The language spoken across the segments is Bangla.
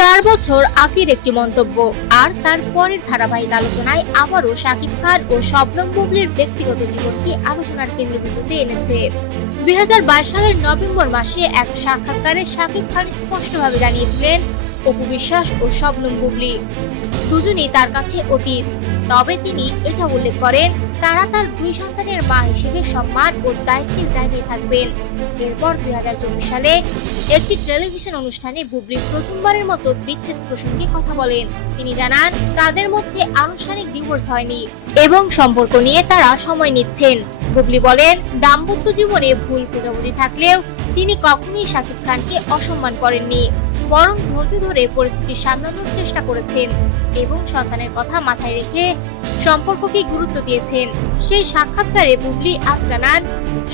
4 বছর আগের একটি মন্তব্য আর তারপরের ধারাবাহিক আলোচনায় আবারও শাকিব খান ও শবনম বুবলির ব্যক্তিগত জীবনকে আলোচনার কেন্দ্রবিন্দুতে এনেছে। 2022 সালের নভেম্বর মাসে এক সাক্ষাৎকারে শাকিব খান স্পষ্টভাবে জানিয়েছিলেন অপু বিশ্বাস ও শবনম বুবলি দুজনেই তার কাছে অতীত। তবে তিনি এটা উল্লেখ করেন তারা তার 2 সন্তানের মা হিসেবে সম্মান ও দায়িত্বের জায়গায় থাকবেন। এরপর 2024 সালে একটি টেলিভিশন অনুষ্ঠানে বুবলি প্রথমবারের মতো বিচ্ছেদ প্রসঙ্গে কথা বলেন। তিনি জানান তাদের মধ্যে আনুষ্ঠানিক ডিভোর্স হয়নি এবং সম্পর্ক নিয়ে তারা সময় নিচ্ছেন। বুবলি বলেন দাম্পত্য জীবনে ভুল বোঝাবুঝি থাকলেও তিনি কখনোই শাকিব খানকে অসম্মান করেননি, বরং ধৈর্য ধরে পরিস্থিতি সামলানোর চেষ্টা করেছেন এবং সন্তানের কথা মাথায় রেখে সম্পর্ককে গুরুত্ব দিয়েছেন। সেই সাক্ষাৎকারে বুবলি আজ জানান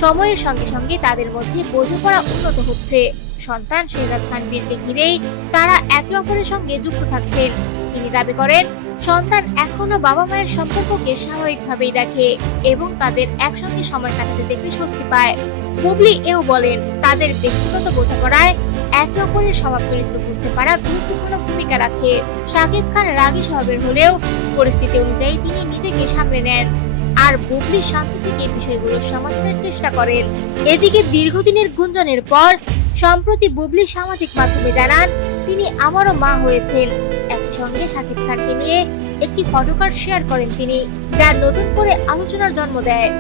সময়ের সঙ্গে সঙ্গে তাদের মধ্যে বোঝাপড়া উন্নত হচ্ছে। সন্তান শেহজাদ খান বীরকে ঘিরেই তারা একে অপরের সঙ্গে যুক্ত থাকছেন। তিনি দাবি করেন সন্তান এখনো বাবা মায়ের সম্পর্ককে স্বাভাবিকভাবেই দেখে এবং তাদের একসঙ্গে সময় কাটাতে দেখে স্বস্তি পায়। বুবলি এও বলেন তাদের ব্যক্তিগত বোঝাপড়ায় একে অপরের স্বভাব চরিত্র বুঝতে পারা গুরুত্বপূর্ণ ভূমিকা রাখে। শাকিব খান রাগী স্বভাবের হলেও পরিস্থিতি অনুযায়ী তিনি নিজেকে সামলে নেন আর বুবলি শান্ত থেকে বিষয়গুলো সমাধানের চেষ্টা করেন। এদিকে দীর্ঘদিনের গুঞ্জনের পর সম্প্রতি বুবলি সামাজিক মাধ্যমে জানান তিনি আবারও মা হয়েছেন। একই সঙ্গে শাকিব খানকে নিয়ে একটি ফটোকার্ড শেয়ার করেন তিনি, যা নতুন করে আলোচনার জন্ম দেয়।